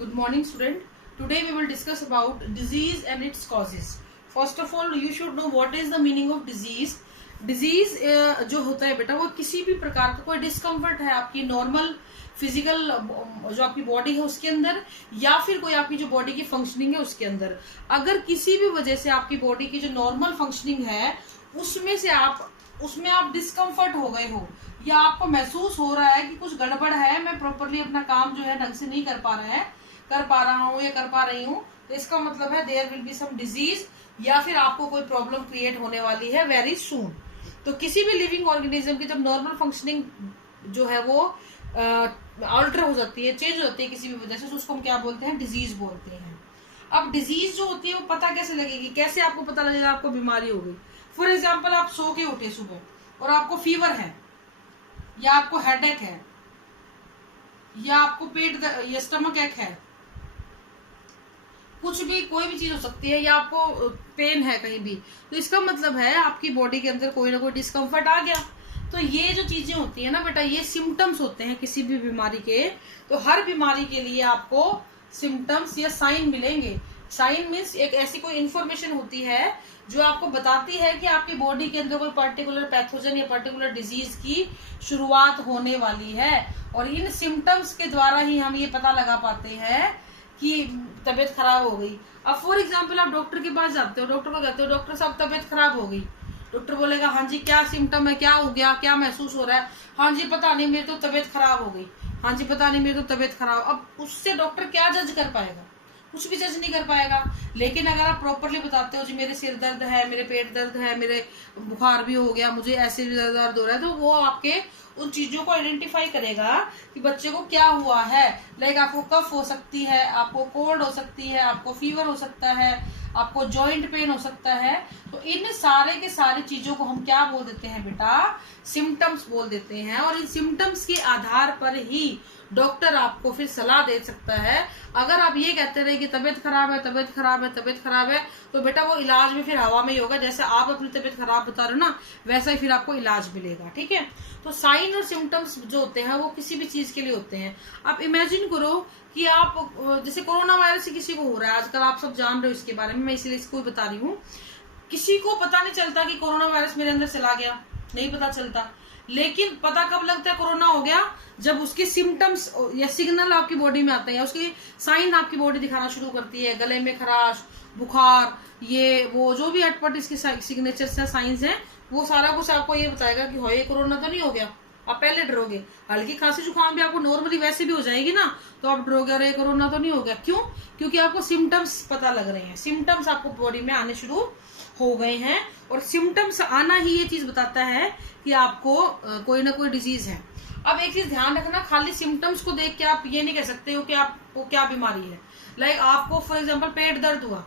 Good morning, student. Today we will discuss about disease and its causes. First of all, you should know what is the meaning of disease. Disease जो होता है बेटा, वो किसी भी प्रकार का कोई डिस्कम्फर्ट है आपकी नॉर्मल फिजिकल जो आपकी बॉडी है उसके अंदर, या फिर कोई आपकी जो बॉडी की फंक्शनिंग है उसके अंदर, अगर किसी भी वजह से आपकी बॉडी की जो नॉर्मल फंक्शनिंग है उसमें आप डिस्कम्फर्ट हो गए हो, या आपको महसूस हो रहा है कि कुछ गड़बड़ है, मैं प्रॉपरली अपना काम जो है ढंग से नहीं कर पा रहा हूँ या कर पा रही हूँ, तो इसका मतलब है there will be some disease, या फिर आपको कोई प्रॉब्लम क्रिएट होने वाली है वेरी सून। तो किसी भी लिविंग ऑर्गेनिज्म की जब नॉर्मल फंक्शनिंग जो है वो अल्टर हो जाती है, चेंज हो जाती है किसी भी वजह से, तो उसको हम क्या बोलते हैं? डिजीज बोलते हैं। अब डिजीज जो होती है वो पता कैसे लगेगी, कैसे आपको पता लगेगा आपको बीमारी हो गई? फॉर एग्जाम्पल, आप सो के उठे सुबह और आपको फीवर है, या आपको हेडेक है, या आपको या स्टमक एक है, कुछ भी कोई भी चीज हो सकती है, या आपको पेन है कहीं भी, तो इसका मतलब है आपकी बॉडी के अंदर कोई ना कोई डिस्कम्फर्ट आ गया। तो ये जो चीजें होती है ना बेटा, ये सिम्टम्स होते हैं किसी भी बीमारी के। तो हर बीमारी के लिए आपको सिम्टम्स या साइन मिलेंगे। साइन मीन्स एक ऐसी कोई इंफॉर्मेशन होती है जो आपको बताती है कि आपकी बॉडी के अंदर कोई पर्टिकुलर पैथोजन या पर्टिकुलर डिजीज की शुरुआत होने वाली है, और इन सिम्टम्स के द्वारा ही हम ये पता लगा पाते हैं कि तबीयत खराब हो गई। अब फॉर एग्जाम्पल, आप डॉक्टर के पास जाते हो, डॉक्टर को कहते हो डॉक्टर साहब तबीयत खराब हो गई, डॉक्टर बोलेगा हाँ जी क्या सिम्टम है, क्या हो गया, क्या महसूस हो रहा है? हाँ जी पता नहीं, मेरी तो तबीयत खराब हो गई। हाँ जी पता नहीं, मेरी तो तबीयत खराब। अब उससे डॉक्टर क्या जज कर पाएगा? कुछ भी जज नहीं कर पाएगा। लेकिन अगर आप प्रॉपरली बताते हो जी मेरे सिर दर्द है, मेरे पेट दर्द है, मेरे बुखार भी हो गया, मुझे ऐसे भी दर्द हो रहा है, तो वो आपके उन चीजों को आइडेंटिफाई करेगा कि बच्चे को क्या हुआ है। लाइक आपको कफ हो सकती है, आपको कोल्ड हो सकती है, आपको फीवर हो सकता है, आपको जॉइंट पेन हो सकता है। तो इन सारे के सारी चीजों को हम क्या बोल देते हैं बेटा? सिम्टम्स बोल देते हैं। और इन सिम्टम्स के आधार पर ही डॉक्टर आपको फिर सलाह दे सकता है। अगर आप ये कहते रहे कि तबीयत खराब है, तबीयत खराब है, तबीयत खराब है, तो बेटा वो इलाज में फिर हवा में ही होगा। जैसे आप अपनी तबीयत खराब बता रहे हो ना, वैसा ही फिर आपको इलाज मिलेगा। ठीक है। तो साइन और सिम्टम्स जो होते हैं वो किसी भी चीज के लिए होते हैं। आप इमेजिन करो कि आप जैसे कोरोना वायरस से किसी को हो रहा है आजकल, आप सब जान रहे हो इसके बारे में, मैं इसलिए इसको बता रही हूँ। किसी को पता नहीं चलता कि कोरोना वायरस मेरे अंदर चला गया, नहीं पता चलता। लेकिन पता कब लगता है कोरोना हो गया? जब उसके सिम्टम्स या सिग्नल आपकी बॉडी में आते हैं, उसके साइन आपकी बॉडी दिखाना शुरू करती है। गले में खराश, बुखार, ये वो जो भी अटपट इसके सिग्नेचर्स है, साइंस हैं, वो सारा कुछ आपको ये बताएगा कि हो ये कोरोना तो नहीं हो गया। आप पहले डरोगे। हल्की खांसी जुकाम भी आपको नॉर्मली वैसे भी हो जाएगी ना, तो आप डरोगे अरे कोरोना तो नहीं हो गया। क्यों? क्योंकि आपको सिम्टम्स पता लग रहे हैं, सिम्टम्स आपको बॉडी में आने शुरू हो गए हैं। और सिम्टम्स आना ही ये चीज बताता है कि आपको कोई ना कोई डिजीज है। अब एक चीज ध्यान रखना, खाली सिम्टम्स को देख के आप ये नहीं कह सकते हो कि आपको क्या बीमारी है। लाइक आपको फॉर एग्जांपल पेट दर्द हुआ,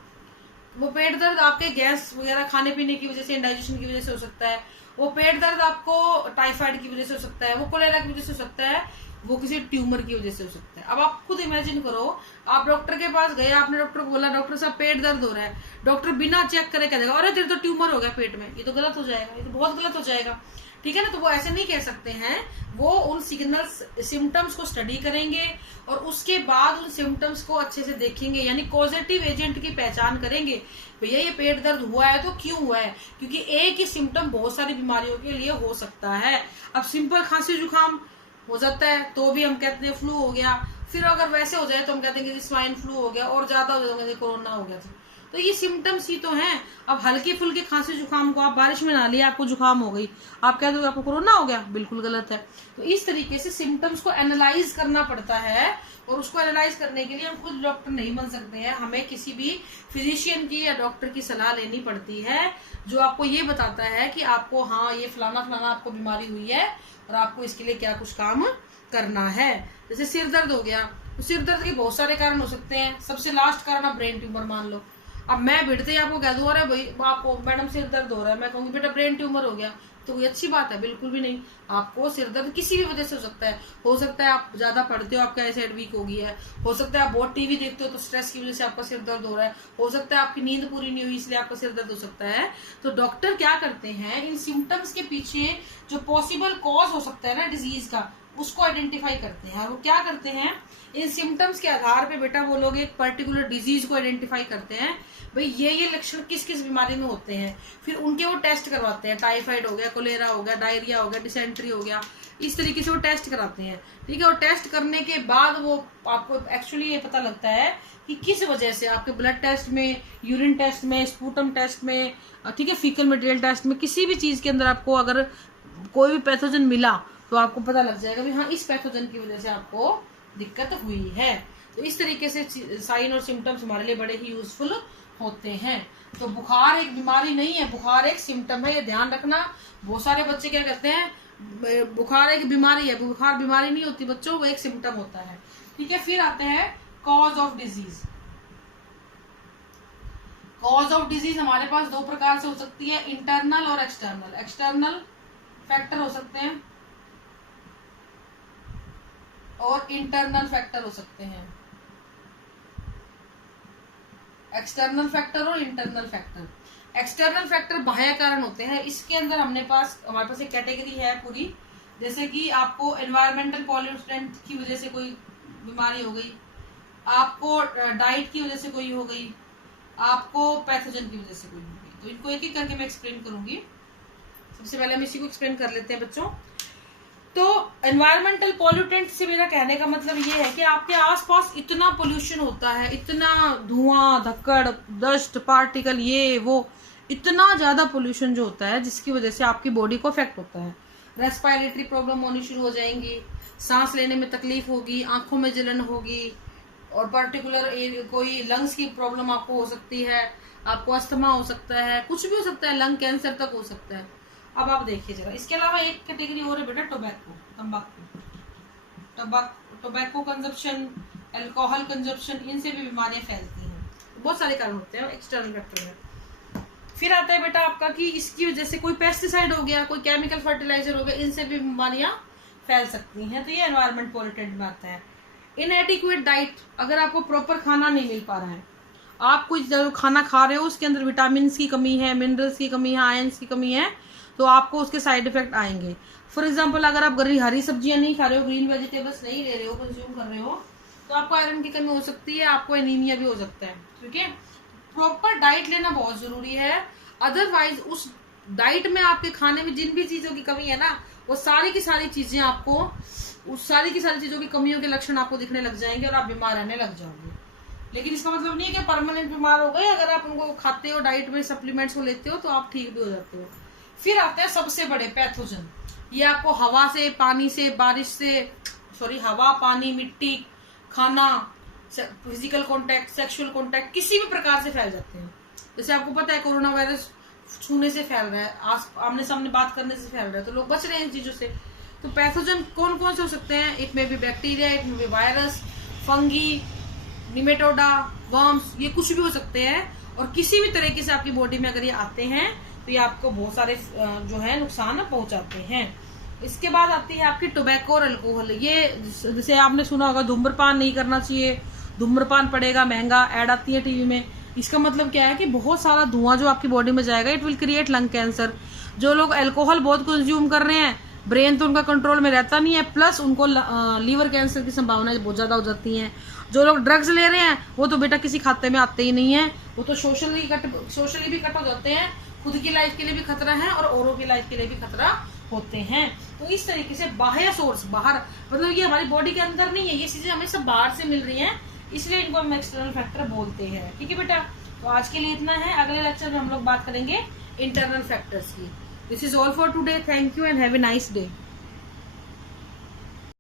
वो पेट दर्द आपके गैस वगैरह खाने पीने की वजह से, इंडाइजेशन की वजह से हो सकता है। वो पेट दर्द आपको टाइफाइड की वजह से हो सकता है, वो कोलेरा की वजह से हो सकता है, वो किसी ट्यूमर की वजह से हो सकता है। अब आप खुद इमेजिन करो, आप डॉक्टर के पास गए, आपने डॉक्टर को बोला डॉक्टर साहब पेट दर्द हो रहा है, डॉक्टर बिना चेक करे कह देगा अरे तेरे तो ट्यूमर हो गया पेट में। ये तो गलत हो जाएगा, ये तो बहुत गलत हो जाएगा। ठीक है ना? तो वो ऐसे नहीं कह सकते हैं। वो उन सिग्नल्स सिम्टम्स को स्टडी करेंगे और उसके बाद उन सिम्टम्स को अच्छे से देखेंगे, यानी कॉजेटिव एजेंट की पहचान करेंगे। भैया ये पेट दर्द हुआ है तो क्यों हुआ है? क्योंकि एक ही सिम्टम बहुत सारी बीमारियों के लिए हो सकता है। अब सिंपल खांसी जुकाम हो जाता है तो भी हम कहते हैं फ्लू हो गया, फिर अगर वैसे हो जाए तो हम कहते हैं कि स्वाइन फ्लू हो गया, और ज्यादा हो जाए कोरोना हो गया। तो ये सिम्टम्स ही तो हैं। अब हल्के फुल्के खांसी जुकाम को आप बारिश में ना लिया, आपको जुकाम हो गई, आप कह दो आपको कोरोना हो गया, बिल्कुल गलत है। तो इस तरीके से सिम्टम्स को एनालाइज करना पड़ता है, और उसको एनालाइज करने के लिए हम खुद डॉक्टर नहीं बन सकते हैं। हमें किसी भी फिजिशियन की या डॉक्टर की सलाह लेनी पड़ती है, जो आपको ये बताता है कि आपको हाँ ये फलाना फलाना आपको बीमारी हुई है और आपको इसके लिए क्या कुछ काम करना है। जैसे सिर दर्द हो गया, तो सिर दर्द के बहुत सारे कारण हो सकते हैं। सबसे लास्ट कारण आप ब्रेन ट्यूमर मान लो। अब मैं भिड़ते ही आपको कह दूं अरे भाई आपको मैडम सिर दर्द हो रहा है, मैं कहूंगी बेटा ब्रेन ट्यूमर हो गया, तो कोई अच्छी बात है? बिल्कुल भी नहीं। आपको सिर दर्द किसी भी वजह से हो सकता है आप ज्यादा पढ़ते हो, आपका आईसाइट वीक हो गई है, हो सकता है आप बहुत टीवी देखते हो तो स्ट्रेस की वजह से आपका सिर दर्द हो रहा है, हो सकता है आपकी नींद पूरी नहीं हुई इसलिए आपका सिर दर्द हो सकता है। तो डॉक्टर क्या करते हैं, इन सिम्टम्स के पीछे जो पॉसिबल कॉज हो सकता है ना डिजीज का, उसको आइडेंटिफाई करते हैं। और वो क्या करते हैं, इन सिम्टम्स के आधार पे बेटा वो लोग एक पर्टिकुलर डिजीज को आइडेंटिफाई करते हैं, भाई ये लक्षण किस किस बीमारी में होते हैं, फिर उनके वो टेस्ट करवाते हैं। टाइफाइड हो गया, कोलेरा हो गया, डायरिया हो गया, डिसेंट्री हो गया, इस तरीके से वो टेस्ट कराते हैं, ठीक है। और टेस्ट करने के बाद वो आपको एक्चुअली ये पता लगता है कि किस वजह से आपके ब्लड टेस्ट में, यूरिन टेस्ट में, स्पूटम टेस्ट में, ठीक है, फीकल मटेरियल टेस्ट में, किसी भी चीज के अंदर आपको अगर कोई भी पैथोजन मिला तो आपको पता लग जाएगा भी हाँ इस पैथोजन की वजह से आपको दिक्कत हुई है। तो इस तरीके से साइन और सिम्टम्स हमारे लिए बड़े ही यूजफुल होते हैं। तो बुखार एक बीमारी नहीं है, बुखार एक सिम्टम है, ये ध्यान रखना। बहुत सारे बच्चे क्या कहते हैं बुखार एक बीमारी है, बुखार बीमारी नहीं होती बच्चों, वो एक सिम्टम होता है, ठीक है। फिर आते हैं cause of disease. Cause of disease हमारे पास दो प्रकार से हो सकती है, इंटरनल और एक्सटर्नल। एक्सटर्नल फैक्टर हो सकते हैं और इंटरनल फैक्टर हो सकते हैं। एक्सटर्नल फैक्टर और इंटरनल फैक्टर। एक्सटर्नल फैक्टर बाह्य कारण होते हैं। इसके अंदर हमारे पास एक कैटेगरी है पूरी, जैसे कि आपको एनवायरमेंटल पॉल्यूटेंट की वजह से कोई बीमारी हो गई, आपको डाइट की वजह से कोई हो गई, आपको पैथोजन की वजह से कोई हो गई। तो इनको एक एक करके मैं एक्सप्लेन करूंगी। सबसे पहले हम इसी को एक्सप्लेन कर लेते हैं बच्चों। तो एनवायरमेंटल पॉल्यूटेंट से मेरा कहने का मतलब ये है कि आपके आसपास इतना पोल्यूशन होता है, इतना धुआं, धक्कड़, डस्ट पार्टिकल, ये वो, इतना ज्यादा पोल्यूशन जो होता है जिसकी वजह से आपकी बॉडी को इफेक्ट होता है। रेस्पिरेटरी प्रॉब्लम होनी शुरू हो जाएंगी, सांस लेने में तकलीफ होगी, आंखों में जलन होगी, और पर्टिकुलर कोई लंग्स की प्रॉब्लम आपको हो सकती है, आपको अस्थमा हो सकता है, कुछ भी हो सकता है, लंग कैंसर तक हो सकता है। अब आप देखिए जरा, इसके अलावा एक कैटेगरी और है बेटा, tobacco, tobacco consumption, alcohol consumption, इनसे भी बीमारियां फैलती हैं। बहुत सारे कारण होते हैं एक्सटर्नल फैक्टर में। फिर आता है बेटा आपका कि इसकी वजह से कोई पेस्टिसाइड हो गया, कोई केमिकल फर्टिलाइजर हो गया, इनसे भी बीमारियां फैल सकती हैं। तो ये एनवायरमेंट पॉल्यूटेंट में आता है। इनएडिक्वेट डाइट, अगर आपको प्रॉपर खाना नहीं मिल पा रहा है, आप कुछ जो खाना खा रहे हो उसके अंदर विटामिन की कमी है, मिनरल्स की कमी है, आयंस की कमी है, तो आपको उसके साइड इफेक्ट आएंगे। फॉर एग्जाम्पल अगर आप हरी सब्जियां नहीं खा रहे हो, ग्रीन वेजिटेबल्स नहीं ले रहे हो, कंज्यूम कर रहे हो, तो आपको आयरन की कमी हो सकती है, आपको एनीमिया भी हो सकता है, ठीक है। प्रॉपर डाइट लेना बहुत जरूरी है, अदरवाइज उस डाइट में आपके खाने में जिन भी चीजों की कमी है ना, वो सारी की सारी चीजें आपको, उस सारी की सारी चीजों की कमियों के लक्षण आपको दिखने लग जाएंगे और आप बीमार रहने लग जाओगे। लेकिन इसका मतलब नहीं है कि परमानेंट बीमार हो गए, अगर आप उनको खाते हो, डाइट में सप्लीमेंट्स को लेते हो, तो आप ठीक भी हो जाते हो। फिर आते हैं सबसे बड़े पैथोजन। ये आपको हवा से, पानी से, बारिश से, हवा, पानी, मिट्टी, खाना, फिजिकल कांटेक्ट, सेक्सुअल कांटेक्ट, किसी भी प्रकार से फैल जाते हैं। जैसे आपको पता है कोरोना वायरस छूने से फैल रहा है, आमने सामने बात करने से फैल रहा है, तो लोग बच रहे हैं इन चीजों से। तो पैथोजन कौन कौन से हो सकते हैं? इट में भी बैक्टीरिया, इट में भी वायरस, फंगी, निमेटोडा, वर्म्स, ये कुछ भी हो सकते हैं। और किसी भी तरीके से आपकी बॉडी में अगर ये आते हैं तो ये आपको बहुत सारे जो है नुकसान पहुंचाते हैं। इसके बाद आती है आपकी टोबैको और अल्कोहल। ये जैसे आपने सुना होगा धूम्रपान नहीं करना चाहिए, धूम्रपान पड़ेगा महंगा, ऐड आती है टीवी में। इसका मतलब क्या है कि बहुत सारा धुआं जो आपकी बॉडी में जाएगा, it will create lung cancer. जो लोग अल्कोहल बहुत कंज्यूम कर रहे हैं, ब्रेन तो उनका कंट्रोल में रहता नहीं है, प्लस उनको लीवर कैंसर की संभावना बहुत ज्यादा हो जाती है। जो लोग ड्रग्स ले रहे हैं वो तो बेटा किसी खाते में आते ही नहीं है, वो तो सोशली भी कट हो जाते हैं, खुद की लाइफ के लिए भी खतरा है और औरों की लाइफ के लिए भी खतरा होते हैं। तो इस तरीके से बाह्य सोर्स, बाहर मतलब ये हमारी बॉडी के अंदर नहीं है, ये चीजें हमें सब बाहर से मिल रही हैं, इसलिए इनको हम एक्सटर्नल फैक्टर बोलते हैं। ठीक है बेटा, तो आज के लिए इतना है। अगले लेक्चर में हम लोग बात करेंगे इंटरनल फैक्टर्स की। This is all for today. Thank you and have a nice day.